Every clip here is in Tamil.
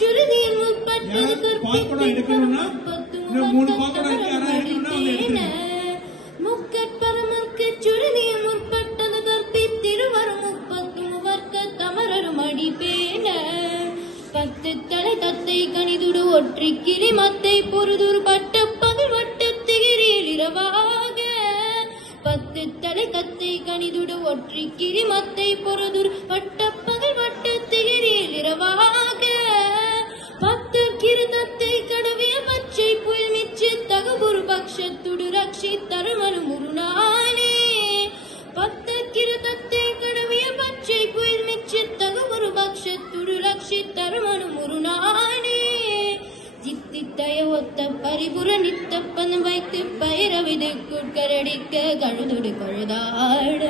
சுருதியில் முற்பட்டது முக்கட்பரமர்க்கு சுருதியில் முற்பட்டது கற்பித்திருவரும் 33 தமரரும் அடிப்பேன 10 தலை தத்தை கனிதுடு ஒற்றி கிரிமத்தை பொருதுரு பட்ட பகல் வட்டத்திகிரியில் இரவாக 10 தலை தத்தை கனிதுடு ஒற்றி கிரிமத்தை பொருதுரு பட்ட பகல் வட்டத்திகிரியில் இரவாக 10 கிருதத்தை கடவிய பச்சை புயல் மிச்சு தகுபுரு பக்ஷத்துடு ரக்ஷி தருமனு முருநானே 10 கிருதத்தை கடவிய பச்சை புயல் மிச்சு தகுபுரு பக்ஷத்துடு ரக்ஷி தருமனு முருநானே ஜித்தித்தய ஒத்த பரிபுர நித்தப்பன் வைத்து பயிரவிது குட்கரடிக்க கழுதுடு கழுதாட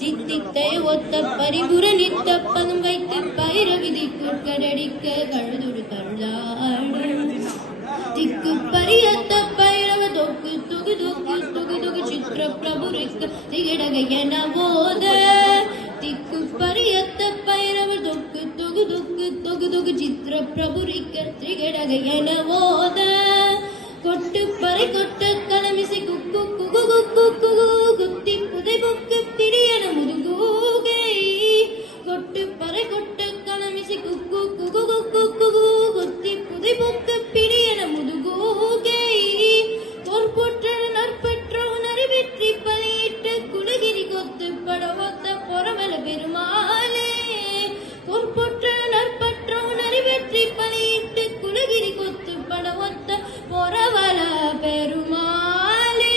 ஜித்தித்தய ஒத்த பரிபுர நித்தப்பன் வைத்து பயிரவிதி குட்கரடிக்க கழுதுடு கழுதாட திக்கு பரியத்த பைரவ தொக்கு தொகு தொக்கு தொகு தொகு சித்திர பிரபுரிக்க திகிடகையன போத திக்கு பரியத்த பைரவ தொக்கு தொகு தொக்கு தொகு தொகு சித்திர பிரபுரிக்க திகிடகையன போத கொட்டு பறை கொட்ட கலமிசை குக்கு குகு குக்கு குகு குத்தி புதை பொக்கு பிரியன முதுகூகை கொட்டு பறை கொட்ட கலமிசை குக்கு குகு குக்கு குகு குத்தி புதை பொக்கு பிரியன முதுகூகை பொற்பொற்ற நற்பெற்றோ நரிவெற்றி பலியிட்டு குலகிரி கொத்து படவத்த பொறமல பெருமாளே பொற்பொற்ற நற்பற்றோ நரிவெற்றி பலியிட்டு குலகிரி கொத்து படவத்த பொறவல பெருமாளே.